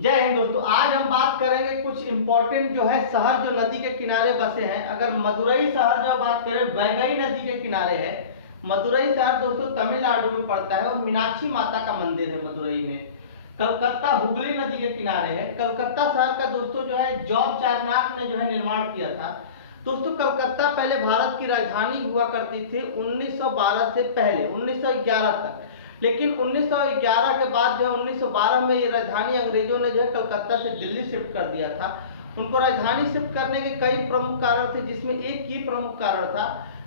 जय हिंद दोस्तों। आज हम बात करेंगे कुछ इंपॉर्टेंट जो है शहर जो नदी के किनारे बसे हैं। अगर मदुरई शहर जो बात करें वैगई नदी के किनारे है। मदुरई शहर दोस्तों तमिलनाडु में पड़ता है और मीनाक्षी माता का मंदिर है मदुरई में। कलकत्ता हुगली नदी के किनारे है। कलकत्ता शहर का दोस्तों जो है जॉर्ज चारनाक ने जो है निर्माण किया था। दोस्तों कलकत्ता पहले भारत की राजधानी हुआ करती थी 1912 से पहले 1911 तक। लेकिन 1911 के बाद जो है 1912 में ये राजधानी अंग्रेजों ने जो है कलकत्ता से दिल्ली शिफ्ट कर दिया था। उनको राजधानी शिफ्ट करने के कई प्रमुख कारण थे, जिसमें एक ही प्रमुख कारण था,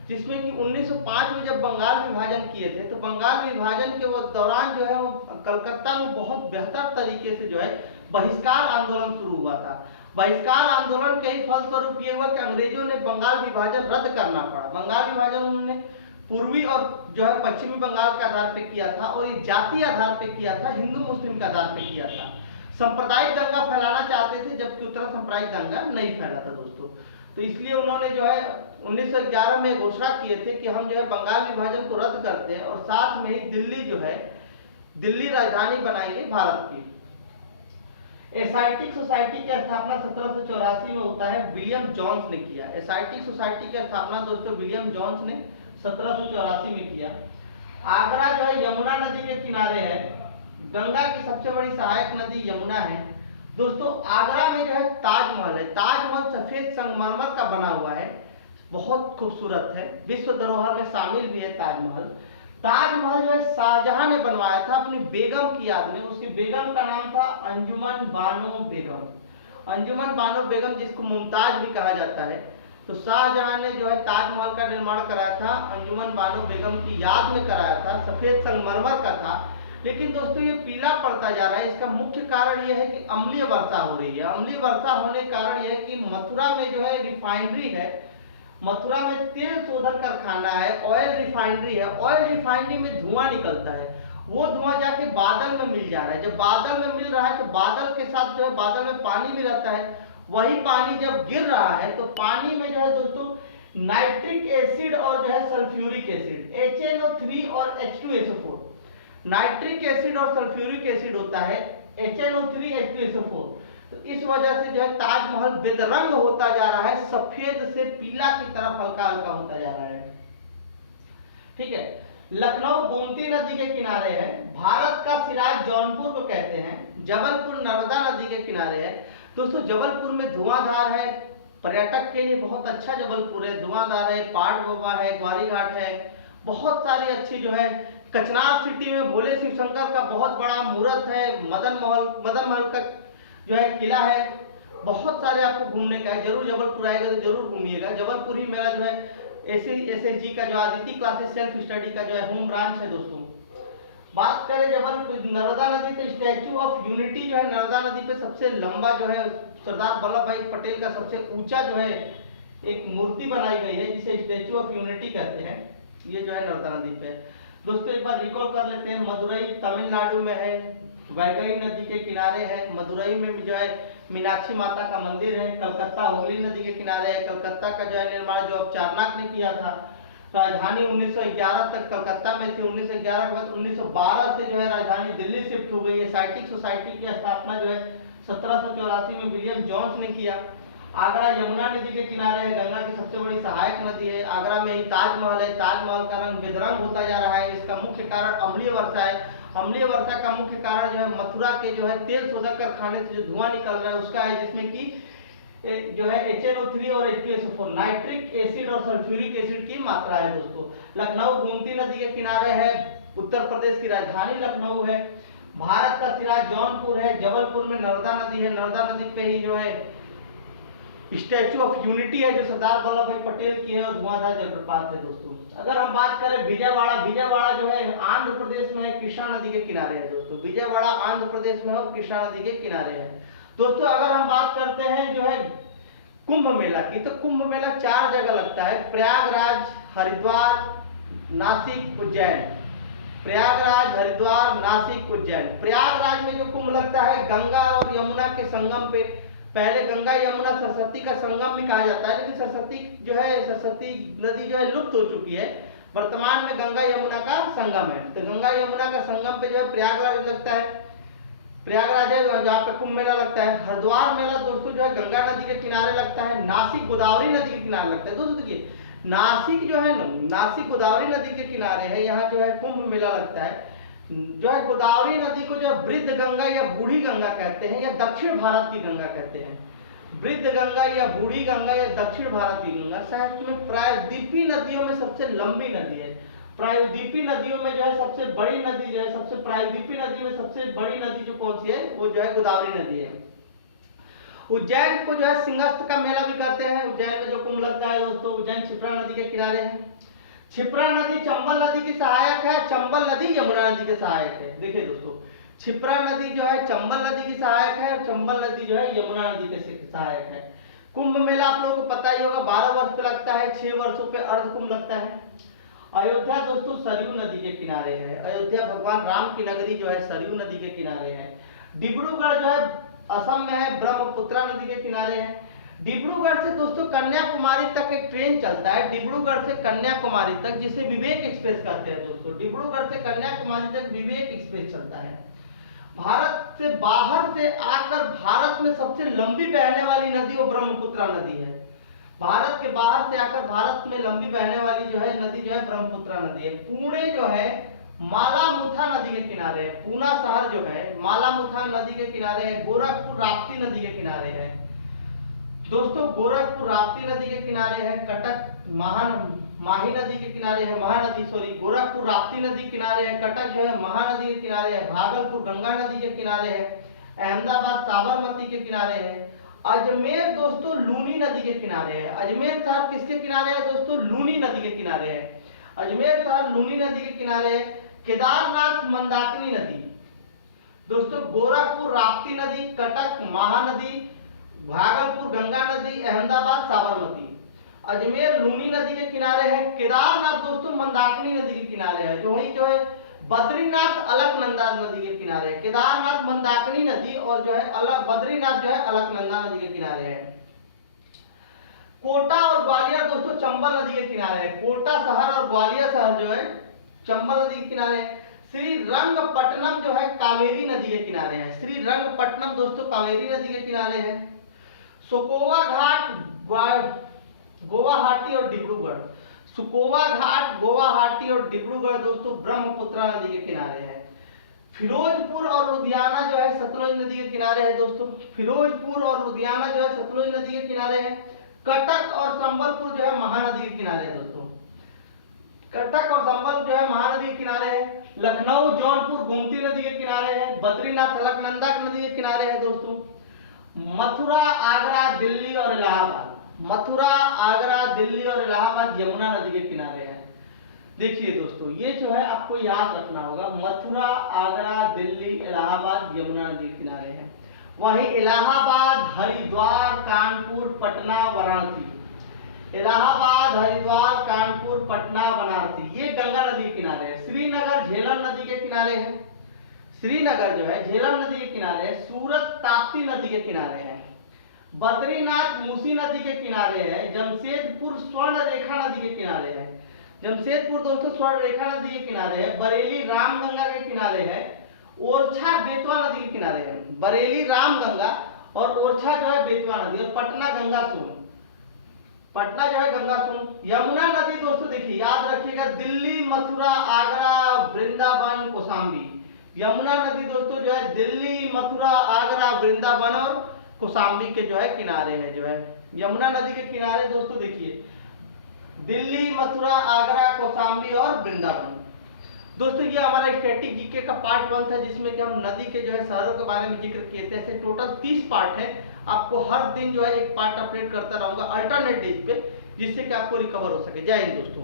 जिसमें कि 1905 में जब बंगाल विभाजन किए थे तो बंगाल विभाजन के वो दौरान जो है वो कलकत्ता में बहुत बेहतर तरीके से जो है बहिष्कार आंदोलन शुरू हुआ था। बहिष्कार आंदोलन के ही फलस्वरूप ये हुआ कि अंग्रेजों ने बंगाल विभाजन रद्द करना पड़ा। बंगाल विभाजन उन्होंने पूर्वी और जो है पश्चिमी बंगाल के आधार पे किया था और ये जातीय आधार पे किया था, हिंदू मुस्लिम के आधार पे किया था। सांप्रदायिक दंगा फैलाना चाहते थे, जबकि उत्तर सांप्रदायिक दंगा नहीं फैला था दोस्तों। तो इसलिए उन्होंने जो है 1911 में घोषणा किए थे कि हम जो है बंगाल विभाजन को रद्द करते हैं और साथ में ही दिल्ली जो है दिल्ली राजधानी बनाएंगे भारत की। एसाइटिक सोसाइटी की स्थापना 1784 में होता है, विलियम जोन्स ने किया। एसाइटिक सोसाइटी की स्थापना दोस्तों विलियम जोन्स ने 1784 में किया। आगरा जो है यमुना नदी के किनारे है। गंगा की सबसे बड़ी सहायक नदी यमुना है। दोस्तों आगरा में जो है ताजमहल है। ताजमहल सफेद संगमरमर का बना हुआ है, बहुत खूबसूरत है, विश्व धरोहर में शामिल भी है ताजमहल। ताजमहल जो है शाहजहां ने बनवाया था अपनी बेगम की याद में। उसकी बेगम का नाम था अंजुमन बानो बेगम। अंजुमन बानो बेगम, जिसको मुमताज भी कहा जाता है। तो शाहजहां ने जो है ताजमहल का निर्माण कराया था, अंजुमन बानो बेगम की याद में कराया था। सफेद संगमरमर का था, लेकिन दोस्तों ये पीला पड़ता जा रहा है। इसका मुख्य कारण यह है कि अम्लीय वर्षा हो रही है। अम्लीय वर्षा होने के कारण यह है कि मथुरा में जो है रिफाइनरी है, मथुरा में तेल शोधन कारखाना है, ऑयल रिफाइनरी है। ऑयल रिफाइनरी में धुआं निकलता है, वो धुआं जाके बादल में मिल जा रहा है। जब बादल में मिल रहा है तो बादल के साथ जो है बादल में पानी भी रहता है। वही पानी जब गिर रहा है तो पानी में जो है दोस्तों नाइट्रिक एसिड और जो है सल्फ्यूरिक एसिड HNO3 और H2SO4, नाइट्रिक एसिड और सल्फ्यूरिक एसिड होता है HNO3 H2SO4। तो इस वजह से जो है ताजमहल बेरंग होता जा रहा है, सफेद से पीला की तरफ हल्का हल्का होता जा रहा है। ठीक है। लखनऊ गोमती नदी के किनारे है। भारत का सिराज जौनपुर को कहते हैं। जबलपुर नर्मदा नदी के किनारे है। दोस्तों जबलपुर में धुआंधार है, पर्यटक के लिए बहुत अच्छा जबलपुर है। धुआंधार है, पाट बाबा है, ग्वारी घाट है, बहुत सारी अच्छी जो है। कचनार सिटी में भोले शिव शंकर का बहुत बड़ा मूर्त है। मदन महल का जो है किला है। बहुत सारे आपको घूमने का है। जरूर जबलपुर आएगा तो जरूर घूमिएगा। जबलपुर ही मेरा जो है SSG का जो आदित्य क्लासेस सेल्फ स्टडी का जो है होम ब्रांच है दोस्तों। बात करें जबलपुर नर्मदा नदी तो स्टैचू ऑफ यूनिटी जो है नर्मदा नदी पे सबसे लंबा जो है सरदार वल्लभ भाई पटेल का सबसे ऊंचा जो है एक मूर्ति बनाई गई है, जिसे स्टैचू ऑफ यूनिटी कहते हैं। ये जो है नर्मदा नदी पे। दोस्तों एक बार रिकॉल कर लेते हैं। मदुरई तमिलनाडु में है, वैगई नदी के किनारे है। मदुरई में जो है मीनाक्षी माता का मंदिर है। कलकत्ता हुगली नदी के किनारे है। कलकत्ता का जो है निर्माण जो चारनाक ने किया था। राजधानी 1911 तक कलकत्ता में थी। 1911 के बाद 1912 से जो है राजधानी दिल्ली शिफ्ट हो गई है। एसाइटिक सोसाइटी की स्थापना जो है 1784 में विलियम जोन्स ने किया। आगरा यमुना नदी के किनारे है, गंगा की सबसे बड़ी सहायक नदी है। आगरा में ही ताजमहल है। ताजमहल का रंग बेरंग होता जा रहा है। इसका मुख्य कारण अम्लीय वर्षा है। अम्लीय वर्षा का मुख्य कारण जो है मथुरा के जो है तेल शोधक कारखाने से जो धुआं निकल रहा है उसका है, जिसमें कि जो है HNO3 और H2SO4 नाइट्रिक एसिड और सल्फ्यूरिक एसिड की मात्रा है दोस्तों। लखनऊ गोमती नदी के किनारे है। उत्तर प्रदेश की राजधानी लखनऊ है। भारत का सिराज जौनपुर है। जबलपुर में नर्मदा नदी है। नर्मदा नदी पे ही जो है स्टैचू ऑफ यूनिटी है जो सरदार वल्लभ भाई पटेल की है, और धुआंधार जलप्रपात है दोस्तों। अगर हम बात करें विजयवाड़ा, विजयवाड़ा जो है आंध्र प्रदेश में है, कृष्णा नदी के किनारे है दोस्तों। विजयवाड़ा आंध्र प्रदेश में है और कृष्णा नदी के किनारे है दोस्तों। अगर हम बात करते हैं जो है कुंभ मेला की, तो कुंभ मेला 4 जगह लगता है, प्रयागराज, हरिद्वार, नासिक, उज्जैन। प्रयागराज, हरिद्वार, नासिक, उज्जैन। प्रयागराज में जो कुंभ लगता है गंगा और यमुना के संगम पे। पहले गंगा यमुना सरस्वती का संगम भी कहा जाता है, लेकिन सरस्वती नदी जो है लुप्त हो चुकी है। वर्तमान में गंगा यमुना का संगम है। तो गंगा यमुना का संगम पे जो है प्रयागराज लगता है। प्रयागराज है जहाँ पे कुंभ मेला लगता है। हरिद्वार मेला दोस्तों जो है गंगा नदी के किनारे लगता है। नासिक गोदावरी नदी के किनारे लगता है। दोस्तों देखिए नासिक जो है ना, नासिक गोदावरी नदी के किनारे है, यहाँ जो है कुंभ मेला लगता है। जो है गोदावरी नदी को जो है वृद्ध गंगा या बूढ़ी गंगा कहते हैं, या दक्षिण भारत की गंगा कहते हैं। वृद्ध गंगा या बूढ़ी गंगा या दक्षिण भारत की गंगा साहित्य में प्रायद्वीपीय नदियों में सबसे लंबी नदी है। प्रायद्वीपीय नदियों में जो है सबसे बड़ी नदी जो है, सबसे प्रायद्वीपीय नदी में सबसे बड़ी नदी जो कौन सी है, वो जो है गोदावरी नदी है। उज्जैन को जो है सिंहस्थ का मेला भी कहते हैं। उज्जैन में जो कुंभ लगता है दोस्तों, उज्जैन क्षिप्रा नदी के किनारे है। क्षिप्रा नदी चंबल नदी की सहायक है, चंबल नदी यमुना नदी के सहायक है। देखिए दोस्तों क्षिप्रा नदी जो है चंबल नदी की सहायक है, और चंबल नदी जो है यमुना नदी के सहायक है। कुंभ मेला आप लोगों को पता ही होगा 12 वर्ष पे लगता है, 6 वर्षों पे अर्ध कुंभ लगता है। अयोध्या दोस्तों सरयू नदी के किनारे है। अयोध्या भगवान राम की नगरी जो है सरयू नदी के किनारे है। डिब्रूगढ़ जो है असम में है, ब्रह्मपुत्रा नदी के किनारे है। डिब्रूगढ़ से दोस्तों कन्याकुमारी तक एक ट्रेन चलता है, डिब्रूगढ़ से कन्याकुमारी तक, जिसे विवेक एक्सप्रेस कहते हैं दोस्तों। डिब्रूगढ़ से कन्याकुमारी तक विवेक एक्सप्रेस चलता है। भारत से बाहर से आकर भारत में सबसे लंबी बहने वाली नदी वो ब्रह्मपुत्रा नदी है। भारत के बाहर से आकर भारत में लंबी बहने वाली जो है नदी जो है ब्रह्मपुत्रा नदी है। पुणे जो है मालामुथा नदी के किनारे है। पूना शहर जो है मालामुथा नदी के किनारे है। गोरखपुर राप्ती नदी के किनारे है दोस्तों। गोरखपुर राप्ती नदी के किनारे है। कटक माही नदी के किनारे है, महानदी सॉरी, गोरखपुर राप्ती नदी किनारे है। कटक जो है महानदी के किनारे है। भागलपुर गंगा नदी के किनारे है। अहमदाबाद साबरमती के किनारे है। अजमेर दोस्तों लूनी नदी के किनारे है। अजमेर शहर किसके किनारे है दोस्तों? लूनी नदी के किनारे है। अजमेर शहर लूनी नदी के किनारे है। केदारनाथ मंदाकिनी नदी दोस्तों, गोरखपुर राप्ती नदी, कटक महानदी, भागलपुर गंगा नदी, अहमदाबाद साबरमती। अजमेर लूनी नदी के किनारे है। केदारनाथ दोस्तों मंदाकिनी नदी के किनारे है। जो है बद्रीनाथ अलकनंदा नदी के किनारे है। केदारनाथ मंदाकिनी नदी और जो है बद्रीनाथ जो है अलकनंदा नदी के किनारे है। कोटा और ग्वालियर दोस्तों चंबल नदी के किनारे है। कोटा शहर और ग्वालियर शहर जो है चंबल नदी के किनारे है। श्रीरंगपट्टनम जो है कावेरी नदी के किनारे है। श्रीरंगपट्टनम दोस्तों कावेरी नदी के किनारे है। सुकोवा घाट गुवाहाटी और डिब्रूगढ़। सुकोवा घाट गुवाहाटी और डिब्रूगढ़ दोस्तों ब्रह्मपुत्रा नदी के किनारे है। फिरोजपुर और लुधियाना जो है सतलुज नदी के किनारे है दोस्तों। फिरोजपुर और लुधियाना जो है सतलुज नदी के किनारे है। कटक और संबलपुर जो है महानदी के किनारे है दोस्तों। कटक और संबल जो है महानदी के किनारे है। लखनऊ जौनपुर गोमती नदी के किनारे है। बद्रीनाथ अलकनंदा नदी के किनारे है दोस्तों। मथुरा आगरा दिल्ली और इलाहाबाद, मथुरा आगरा दिल्ली और इलाहाबाद यमुना नदी के किनारे है। देखिए दोस्तों ये जो है आपको याद रखना होगा, मथुरा आगरा दिल्ली इलाहाबाद यमुना नदी के किनारे है। वहीं इलाहाबाद हरिद्वार कानपुर पटना वाराणसी, इलाहाबाद हरिद्वार कानपुर पटना वाराणसी ये गंगा नदी के किनारे है। श्रीनगर झेलम नदी के किनारे है। श्रीनगर जो है झेलम नदी के किनारे है। सूरत ताप्ती नदी के किनारे है। बद्रीनाथ मूसी नदी के किनारे है। जमशेदपुर स्वर्ण रेखा नदी के किनारे है। जमशेदपुर दोस्तों स्वर्ण रेखा नदी के किनारे है। बरेली रामगंगा के किनारे है। ओरछा बेतवा नदी के किनारे है। बरेली रामगंगा और ओरछा जो है बेतवा नदी, और पटना गंगा सोन, पटना जो है गंगा सोन। यमुना नदी दोस्तों देखिए याद रखिएगा, दिल्ली मथुरा आगरा वृंदावन कौशाम्बी। यमुना नदी दोस्तों जो है दिल्ली मथुरा आगरा वृंदावन और कौशाम्बी के जो है किनारे है। जो है यमुना नदी के किनारे दोस्तों देखिए दिल्ली मथुरा आगरा कौशाम्बी और वृंदावन। दोस्तों ये हमारा स्टैटिक जीके का पार्ट 1 था, जिसमें कि हम नदी के जो है शहरों के बारे में जिक्र किए थे। ऐसे टोटल 30 पार्ट है। आपको हर दिन जो है एक पार्ट अपडेट करता रहूंगा अल्टरनेट डेज पे, जिससे कि आपको रिकवर हो सके। जय हिंद दोस्तों।